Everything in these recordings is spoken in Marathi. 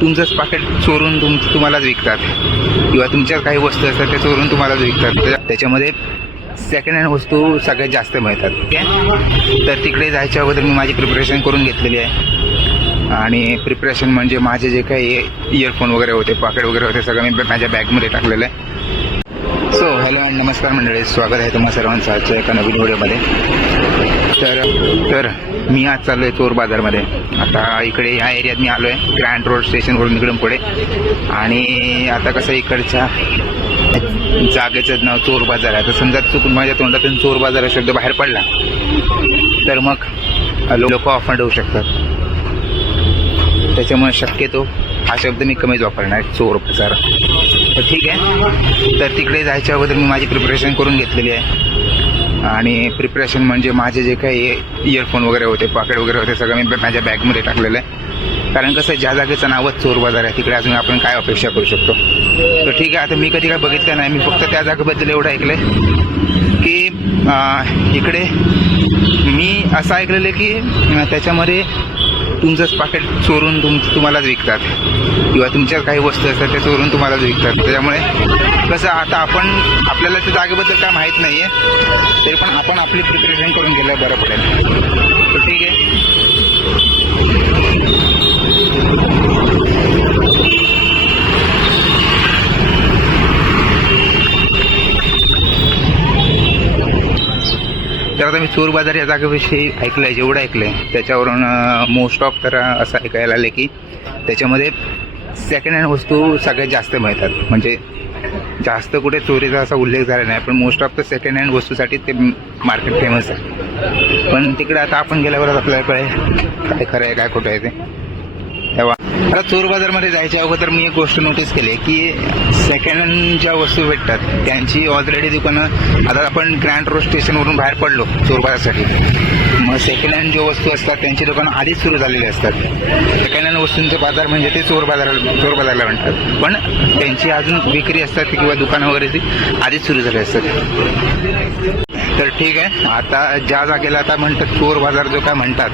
तुमचंच पाकिट चोरून तुम तुम्हालाच विकतात. किंवा तुमच्या काही वस्तू असतात त्या चोरून तुम्हालाच विकतात. त्याच्यामध्ये सेकंड हँड वस्तू सगळ्यात जास्त मिळतात. ठीक आहे तर तिकडे जायच्या अगोदर मी माझी प्रिपरेशन करून घेतलेली आहे. आणि प्रिपरेशन म्हणजे माझे जे काही इयरफोन वगैरे होते पॉकेट वगैरे होते सगळं मी माझ्या बॅगमध्ये टाकलेलं आहे. सो हॅलो अँड नमस्कार मंडळी स्वागत आहे तुम्हा सर्वांचं आजच्या एका नवीन व्हिडिओमध्ये. तर तर मी आज चाललो आहे चोर बाजारमध्ये. आता इकडे ह्या एरियात मी आलो आहे ग्रँड रोड स्टेशनवरून इकडून पुढे. आणि आता कसं इकडच्या जागेचं नाव चोर बाजार आहे. तर समजा चुकून माझ्या तोंडातून चोर बाजार हा शब्द बाहेर पडला. तर मग लोक ऑफंड होऊ शकतात. त्याच्यामुळे शक्यतो हा शब्द मी कमीच वापरणार चोर बाजार. तर ठीक आहे. तर तिकडे जायच्या अगोदर मी माझी प्रिपरेशन करून घेतलेली आहे. आणि प्रिपरेशन म्हणजे माझे जे काही इयरफोन वगैरे होते पॉकेट वगैरे होते सगळं मी माझ्या बॅगमध्ये टाकलेलं आहे. कारण कसं आहे, ज्या जागेचं नावच चोर बाजार आहे. तिकडे अजून आपण काय अपेक्षा करू शकतो? तर ठीक आहे आता मी कधी काय बघितलं नाही. मी फक्त त्या जागेबद्दल एवढं ऐकलं आहे की इकडे मी असं ऐकलेलं आहे की त्याच्यामध्ये तुमचंच पाकिट चोरून तुम तुम्हालाच विकतात. किंवा तुमच्या काही वस्तू असतात त्या चोरून तुम्हालाच विकतात. त्याच्यामुळे कसं आता आपण आपल्याला त्या जागेबद्दल काय माहीत नाही आहे तरी पण आपण आपली प्रिपरेशन करून गेलं बरं पडेल ठीक आहे. तर आता मी चोर बाजार या जागेविषयी ऐकलंय जेवढं ऐकलंय त्याच्यावरून मोस्ट ऑफ तर असं ऐकायला आलं की त्याच्यामध्ये सेकंड हँड वस्तू सगळ्यात जास्त मिळतात. म्हणजे जास्त कुठे चोरीचा असा उल्लेख झाला नाही पण most of the second hand वस्तूसाठी ते मार्केट फेमस आहे. पण तिकडे आता आपण गेल्यावरच आपल्याला कळेल काय खरं आहे काय खोटं आहे ते. तेव्हा आता चोर बाजारमध्ये जायच्या अगोदर मी एक गोष्ट नोटीस केली की सेकंड हँड ज्या वस्तू भेटतात त्यांची ऑलरेडी दुकानं आता आपण ग्रँड रोड स्टेशनवरून बाहेर पडलो चोर बाजारसाठी. मग सेकंड हँड ज्या वस्तू असतात त्यांची दुकानं आधीच सुरू झालेली असतात. सेकंड हँड वस्तूंचे बाजार म्हणजे ते चोर बाजार चोर बाजारला म्हणतात. पण त्यांची अजून विक्री असतात किंवा दुकानं वगैरे ती आधीच सुरू झाली असतात. तर ठीक आहे. आता ज्या जागेला आता म्हणतात चोर बाजार जो काय म्हणतात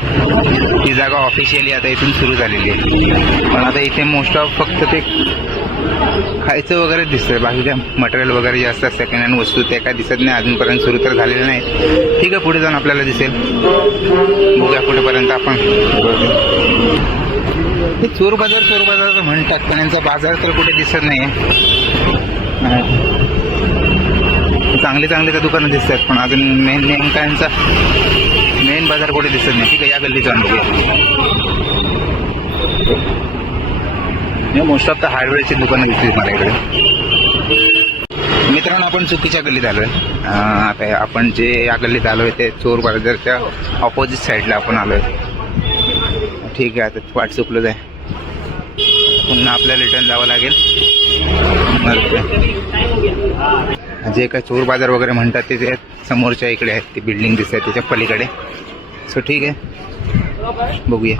ती जागा ऑफिशियली आता इथून सुरू झालेली आहे. पण आता इथे मोस्ट ऑफ फक्त ते खायचं वगैरे दिसतंय. बाकीच्या मटेरियल वगैरे जे असतात सेकंड हँड वस्तू ते काय दिसत नाही. अजूनपर्यंत सुरू तर झालेले नाही. ठीक आहे पुढे जाऊन आपल्याला दिसेल. बघूया पुढेपर्यंत आपण ते चोर बाजार चोर बाजार म्हणतात पण यांचा बाजार तर कुठे दिसत नाही चांगले चांगले त्या दुकानं दिसतात पण अजून मेन नेमकांचा मेन बाजार कुठे दिसत नाही. ठीक आहे या गल्लीचा अनुभव मोस्ट ऑफ द हार्डवेअरची दुकानं दिसतील मला इकडे. मित्रांनो आपण चुकीच्या गल्लीत आलोय. आहे आता आपण जे या गल्लीत आलोय ते चोर बाजारच्या ऑपोजिट साईडला आपण आलोय. ठीक आहे आता वाट चुकलोच आहे. पुन्हा आपल्याला रिटर्न जावं लागेल. जे काय चोर बाजार वगैरे म्हणतात ते जे समोरच्या इकडे आहेत ती बिल्डिंग दिसते त्याच्या पलीकडे. सो ठीक आहे. बघूया.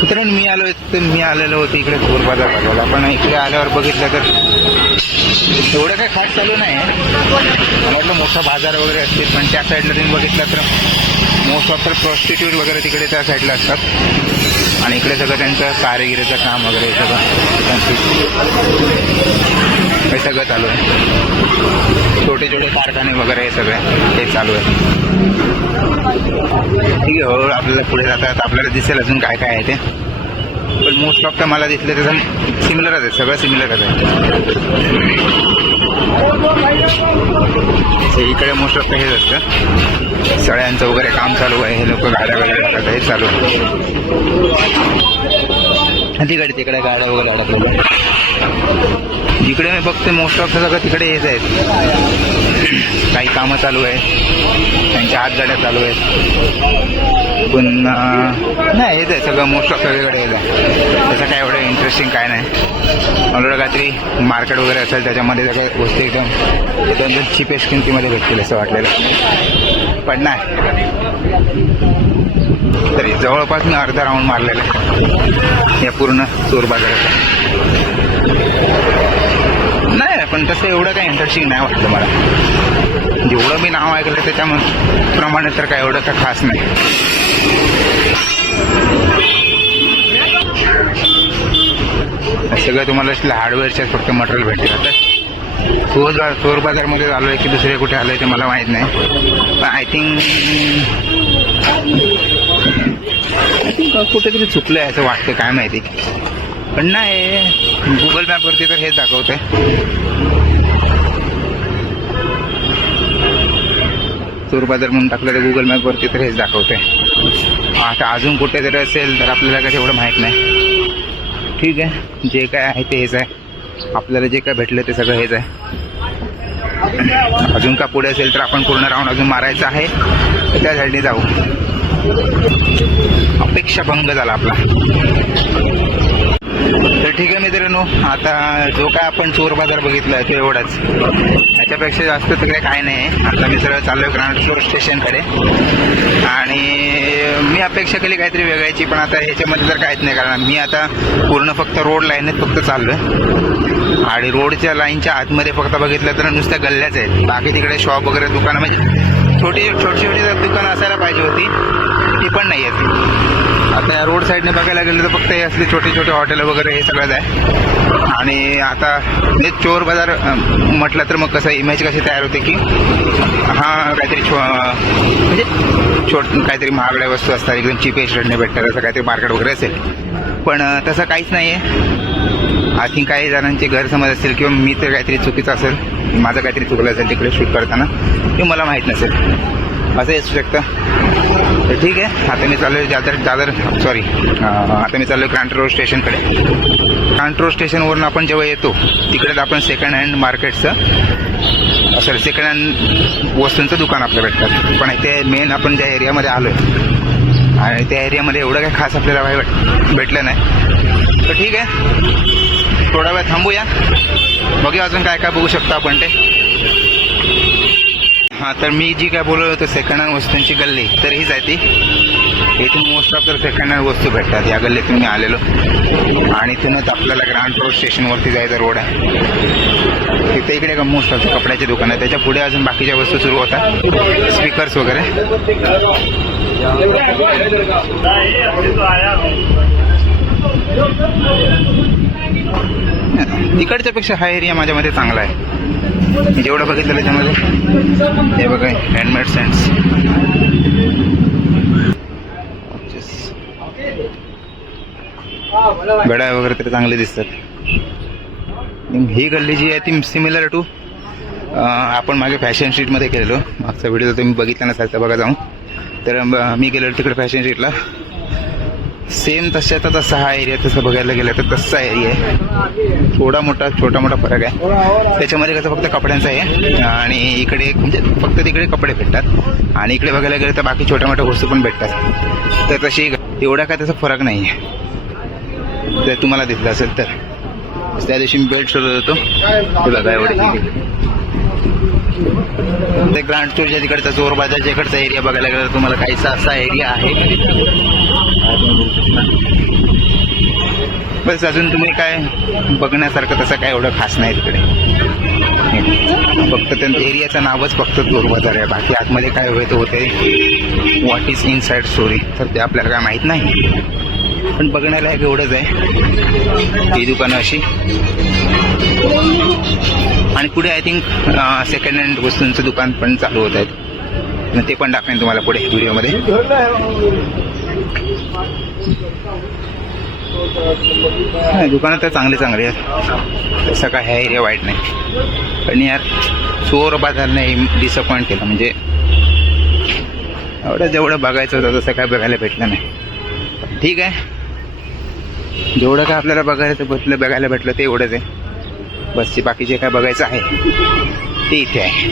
मित्रांनो मी आलो तर मी आलेलो होतो इकडे चोर बाजार बघायला. पण इकडे आल्यावर बघितलं तर एवढं काही खास चालू नाही मला वाटलं मोठा बाजार वगैरे असतील पण त्या साईडला तुम्ही बघितलं तर मोस्ट ऑफ तर प्रॉस्टिट्यूट वगैरे तिकडे त्या साईडला असतात. आणि इकडे सगळं त्यांचं कारागिरीचं काम वगैरे सगळं त्यांची- हे सगळं चालू आहे. छोटे छोटे कारखाने वगैरे हे सगळे हे चालू आहे. ठीक आहे हळूहळू आपल्याला पुढे जातात आपल्याला दिसेल अजून काय काय आहे ते. पण मोस्ट ऑफ तर मला दिसलं त्याचं सिमिलरच आहे सगळं सिमिलरच आहे इकडे मोस्ट ऑफ तर हेच असतं सळ्यांचं वगैरे काम चालू आहे. हे लोक गाड्या वगैरे टाकतात हे चालू आहे. तिकडे तिकडे गाड्या वगैरे अडकल्या इकडे मी बघते मोस्ट ऑफ सगळं तिकडे हेच आहेत. काही कामं चालू आहे त्यांच्या हातगाड्या चालू आहेत. पण नाही हेच आहे सगळं मोस्ट ऑफ सगळीकडे येतं त्याचं काय एवढं इंटरेस्टिंग काय नाही. मला काहीतरी मार्केट वगैरे असेल त्याच्यामध्ये सगळ्या गोष्टी एकदम एकदम एकदम चिपेस्ट किमतीमध्ये भेटतील असं वाटलेलं. पण नाही. तरी जवळपास मी अर्धा राऊंड मारलेला. आहे या पूर्ण चोर बाजाराचा. नाही पण तसं एवढं काही इंटरेस्टिंग नाही वाटलं मला. जेवढं मी नाव ऐकलं त्याच्या प्रमाणे तर काय एवढं तर खास नाही. सगळं तुम्हाला हार्डवेअरच्या फक्त मटेरियल भेटेल आता. चोर चोर बाजारमध्ये आलो आहे की दुसरे कुठे आलो आहे ते मला माहीत नाही. पण आय थिंक कुठेतरी चुकलं आहे असं वाटतं काय माहिती. पण नाही गुगल मॅपवरती तर हेच दाखवतं चोर बाजार म्हणून टाकलं तर गुगल मॅपवरती तर हेच दाखवतंय. आता अजून कुठे जरी असेल तर आपल्याला काही एवढं माहीत नाही. ठीक आहे जे काय आहे ते हेच आहे. आपल्याला जे काय भेटलं ते सगळं हेच आहे. अजून का पुढे असेल तर आपण पूर्ण राऊंड अजून मारायचं आहे. तर त्या साईडने जाऊ. अपेक्षा भंग झाला आपला. तर ठीक आहे मित्रांनो आता जो काय आपण चोर बाजार बघितला तो एवढाच. याच्यापेक्षा जास्त तिकडे काय नाही. आहे आता मी सरळ चाललोय ग्राउंड फ्लोर स्टेशनकडे. आणि मी अपेक्षा केली काहीतरी वेगळ्याची पण आता ह्याच्यामध्ये तर काहीच नाही कारण मी आता पूर्ण फक्त रोड लाईनच फक्त चाललोय. आणि रोडच्या लाईनच्या आतमध्ये फक्त बघितलं तर नुसत्या गल्ल्याच आहेत. बाकी तिकडे शॉप वगैरे दुकानं म्हणजे छोटी छोटी छोटी दुकानं असायला पाहिजे होती ती पण नाही आहेत. आता या रोड साईडने बघायला गेलं तर फक्त हे असले छोटे छोटे हॉटेल वगैरे हे सगळंच आहे. आणि आता हे चोर बाजार म्हटलं तर मग कसं इमेज कशी तयार होते की हा काहीतरी छो म्हणजे छोट काहीतरी महागड्या वस्तू असतात एकदम चीपेस्ट रेटने भेटतात असं काहीतरी मार्केट वगैरे असेल. पण तसं काहीच नाही आहे आय थिंक काही जणांचे गैरसमज असेल किंवा मी तर काहीतरी चुकीचं असेल माझं काहीतरी चुकलं असेल तिकडे शूट करताना ते मला माहीत नसेल. असं असू शकतं. तर ठीक आहे. आता मी चालू आहे. दादर दादर सॉरी आता मी चाललो आहे क्रांट रोड स्टेशनकडे क्रांट रोड स्टेशनवरून आपण जेव्हा येतो तिकडेच आपण सेकंड हँड मार्केटचं सॉरी सेकंड हँड वस्तूंचं दुकान आपल्याला भेटतात. पण इथे मेन आपण ज्या एरियामध्ये आलो आहे आणि त्या एरियामध्ये एवढं काही खास आपल्याला काही भेट- भेटलं नाही. तर ठीक आहे. थोडा वेळ थांबूया. बघूया अजून काय काय बघू शकतो आपण ते. हां तर मी जी काय बोललो होतो सेकंड हँड वस्तूंची गल्ली तर हीच आहे ती. इथून मोस्ट ऑफ तर सेकंड हँड वस्तू भेटतात. या गल्लीतून मी आलेलो. आणि इथूनच आपल्याला ग्राउंड रोड स्टेशनवरती जायचा रोड आहे. तिथे इकडे का मोस्ट ऑफ कपड्याचे दुकान आहे. त्याच्या पुढे अजून बाकीच्या वस्तू सुरू होतात. स्पीकर्स वगैरे. तिकडच्या पेक्षा हा एरिया माझ्यामध्ये चांगला आहे. म्हणजे जेवढं बघितलं त्याच्यामध्ये. हे बघा हँडमेड सेंट्स गड्या वगैरे तरी चांगले दिसतात. ही गल्ली जी आहे ती सिमिलर टू आपण मागे फॅशन स्ट्रीटमध्ये गेलेलो मागचा व्हिडिओ तुम्ही बघितला नसाल तर बघा जाऊन. तर मी गेलेलो तिकडे फॅशन स्ट्रीटला सेम तशाचा तसा हा एरिया तसं बघायला गेलं तर तसा एरिया आहे. थोडा मोठा छोटा मोठा फरक आहे. त्याच्यामध्ये कसं फक्त कपड्यांचा आहे. आणि इकडे म्हणजे फक्त तिकडे कपडे भेटतात. आणि इकडे बघायला गेलं तर बाकी छोट्या मोठ्या वस्तू पण भेटतात. तर तशी एवढा काय तसा फरक नाही आहे. जर तुम्हाला दिसलं असेल तर. त्या दिवशी मी बेल्ट शोधत होतो. बघा एवढे ते ग्रांड स्टोरच्या तिकडचा चोर बाजारच्या इकडचा एरिया बघायला गेला तर तुम्हाला काहीसा असा एरिया आहे. बस अजून तुम्ही काय बघण्यासारखं तसं काय एवढं खास नाही तिकडे. फक्त त्या एरियाचं नावच फक्त दुर्बाजार आहे. बाकी आतमध्ये काय होतं होते. What is inside story तर ते आपल्याला काय माहीत नाही. पण बघण्यालायक एवढंच आहे. ती दुकानं अशी. आणि पुढे आय थिंक सेकंड हँड वस्तूंचं दुकान पण चालू होत आहेत. ते पण दाखवेन तुम्हाला पुढे व्हिडिओमध्ये नाही दुकानात तर चांगले चांगले आहेत. तसं काय ह्या एरिया वाईट नाही. पण यार चोर बाजारने डिसअपॉइंट केलं म्हणजे एवढं जेवढं बघायचं होतं तसं काय बघायला भेटलं नाही. ठीक आहे. जेवढं काय आपल्याला बघायचं भेटलं बघायला भेटलं ते एवढंच आहे बसचे बाकीचे काय बघायचं आहे ते इथे आहे.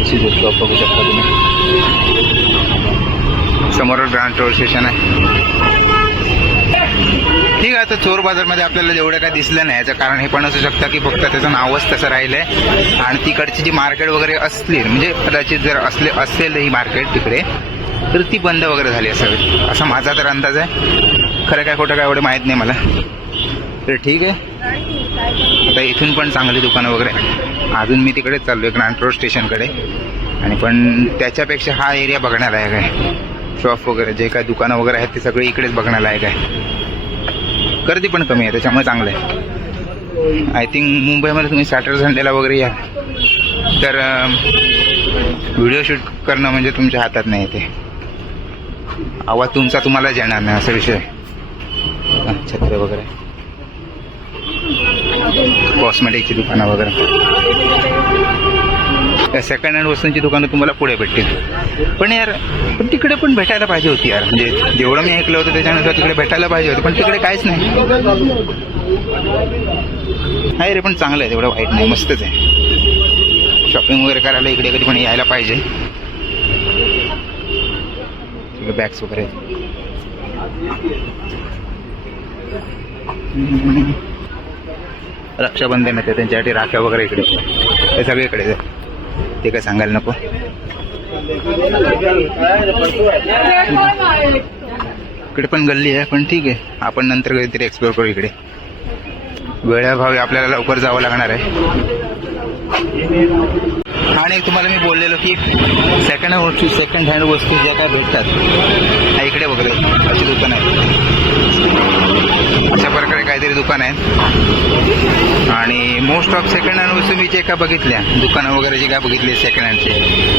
अशी गोष्ट बघू शकता तुम्ही. समोर ग्रांड रोड स्टेशन आहे. ठीक आहे तर चोर बाजारमध्ये आपल्याला जेवढं काय दिसलं नाही याचं कारण हे पण असू शकतं की फक्त त्याचं नावच तसं राहिलंय. आणि तिकडची जी मार्केट वगैरे असली म्हणजे कदाचित जर असले असेल ही मार्केट तिकडे तर ती बंद वगैरे झाली असावी. असा माझा तर अंदाज आहे. खरं काय खोटं काय एवढं माहीत नाही मला. तर ठीक आहे. आता इथून पण चांगली दुकानं वगैरे. अजून मी तिकडेच चाललोय ग्रँड रोड स्टेशनकडे आणि पण त्याच्यापेक्षा हा एरिया बघण्यालायक आहे. शॉप वगैरे जे काय दुकानं वगैरे आहेत ते सगळे इकडेच बघण्यालायक आहे. गर्दी पण कमी आहे त्याच्यामुळे चांगलं आहे. आय थिंक मुंबईमध्ये तुम्ही सॅटर्डे संडेला वगैरे या. तर व्हिडिओ शूट करणं म्हणजे तुमच्या हातात नाही ते. आवाज तुमचा तुम्हालाच येणार नाही असा विषय छत्र छत्रे वगैरे. कॉस्मेटिकची दुकानं वगैरे. सेकंड हँड वस्तूंची दुकानं तुम्हाला पुढे भेटतील. पण यार पण तिकडे पण भेटायला पाहिजे होती यार. म्हणजे जेवढं मी ऐकलं होतं त्याच्यानुसार तिकडे भेटायला पाहिजे होती पण तिकडे काहीच नाही. आहे रे पण चांगलं आहे तेवढं वाईट नाही मस्तच आहे. शॉपिंग वगैरे करायला इकडे कधी पण यायला पाहिजे. तिकडे बॅग्स वगैरे. आहेत. रक्षाबंधन येते त्यांच्यासाठी राख्या वगैरे इकडे. हे सगळीकडे. आहे. ते काय सांगायला नको? इकडे पण गल्ली आहे पण ठीक आहे. आपण नंतर कधीतरी एक्सप्लोर करू इकडे. वेळाभावी आपल्याला लवकर जावं लागणार आहे. आणि तुम्हाला मी बोललेलो की सेकंड हँड वस्तू सेकंड हँड वस्तू ज्या काय भेटतात इकडे वगैरे अशी दुकान आहेत अशा प्रकारे काहीतरी दुकान आहेत आणि मोस्ट ऑफ सेकंड हँड वस्तू मी जे का बघितल्या दुकानं वगैरे जे काय बघितले सेकंड हँडचे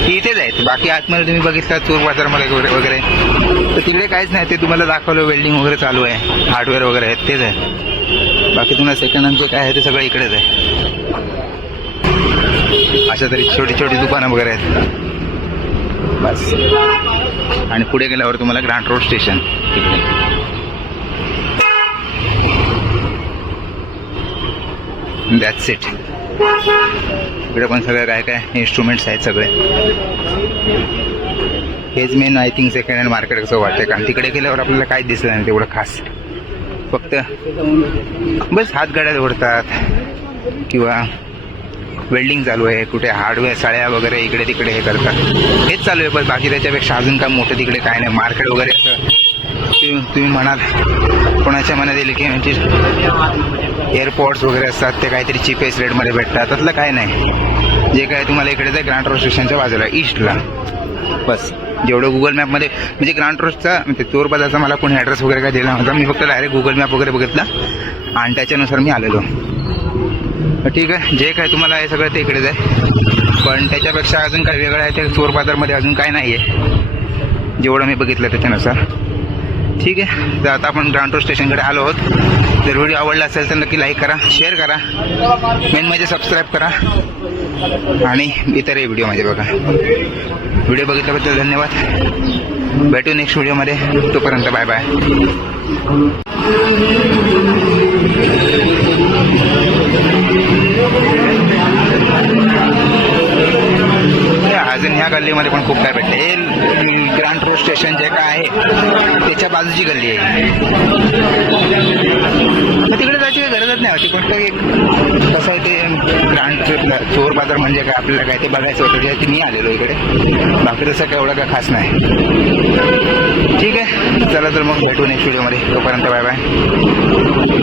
ती इथेच आहेत. बाकी आतमध्ये तुम्ही बघितला चोर बाजारमध्ये वगैरे वगैरे. तर तिकडे काहीच नाही ते तुम्हाला दाखवलं वेल्डिंग वगैरे चालू आहे. हार्डवेअर वगैरे आहेत तेच आहे. बाकी तुम्हाला सेकंड हँडचे काय आहे ते सगळं इकडेच आहे. अशा तरी छोटी छोटी दुकानं वगैरे आहेत. बस. आणि पुढे गेल्यावर तुम्हाला ग्रँड रोड स्टेशन तिकडे दॅट्स इट इकडे पण सगळे काय काय इन्स्ट्रुमेंट्स आहेत सगळे. हेच main I think second hand market कसं वाटतं कारण तिकडे गेल्यावर आपल्याला काय दिसलं नाही तेवढं खास. फक्त बस हातगाड्या ओढतात. किंवा वेल्डिंग चालू आहे कुठे हार्डवेअर साड्या वगैरे इकडे तिकडे हे करतात. हेच चालू आहे पण बाकी त्याच्यापेक्षा अजून काय मोठं तिकडे काय नाही. मार्केट वगैरे असं तुम्ही तुम्ही म्हणाल. कोणाच्या मनात येईल की म्हणजे एअरपोर्ट्स वगैरे असतात ते काहीतरी चिपेस्ट रेटमध्ये भेटतात त्यातलं काय नाही. जे काय तुम्हाला इकडे ते ग्रँड रोड स्टेशनच्या बाजूला ईस्टला बस. जेवढं गुगल मॅपमध्ये म्हणजे ग्रँड रोडचा म्हणजे चोर बाजारचा मला कोणी ॲड्रेस वगैरे काय दिला नव्हता. मी फक्त डायरेक्ट गुगल मॅप वगैरे बघितला. आणि त्याच्यानुसार मी आलेलो. ठीक आहे जे काय तुम्हाला आहे सगळं ते इकडेच आहे. पण त्याच्यापेक्षा अजून काय वेगळं आहे ते चोर बाजारमध्ये अजून काय नाही आहे जेवढं मी बघितलं त्याच्यानुसार. ठीक आहे तर आता आपण ग्राउंड रोड स्टेशनकडे आलो आहोत. जर व्हिडिओ आवडला असेल तर नक्की लाईक करा शेअर करा. मेन म्हणजे सबस्क्राईब करा. आणि इतरही व्हिडिओ माझे बघा. व्हिडिओ बघितल्याबद्दल धन्यवाद. भेटू नेक्स्ट व्हिडिओमध्ये तोपर्यंत बाय बाय अजून ह्या गल्लीमध्ये पण खूप काय भेटते. ग्रँड रोड स्टेशन जे काय आहे त्याच्या बाजूची गल्ली आहे. मग तिकडे जायची काही गरजच नाही होती फक्त एक कसं आहे ते ग्रँड चोर बाजार म्हणजे काय आपल्याला काय ते बघायचं होतं ते मी आलेलो इकडे. बाकी तसं काय एवढं काय खास नाही. ठीक आहे चला तर मग भेटू नेक्स्ट व्हिडिओमध्ये तोपर्यंत बाय बाय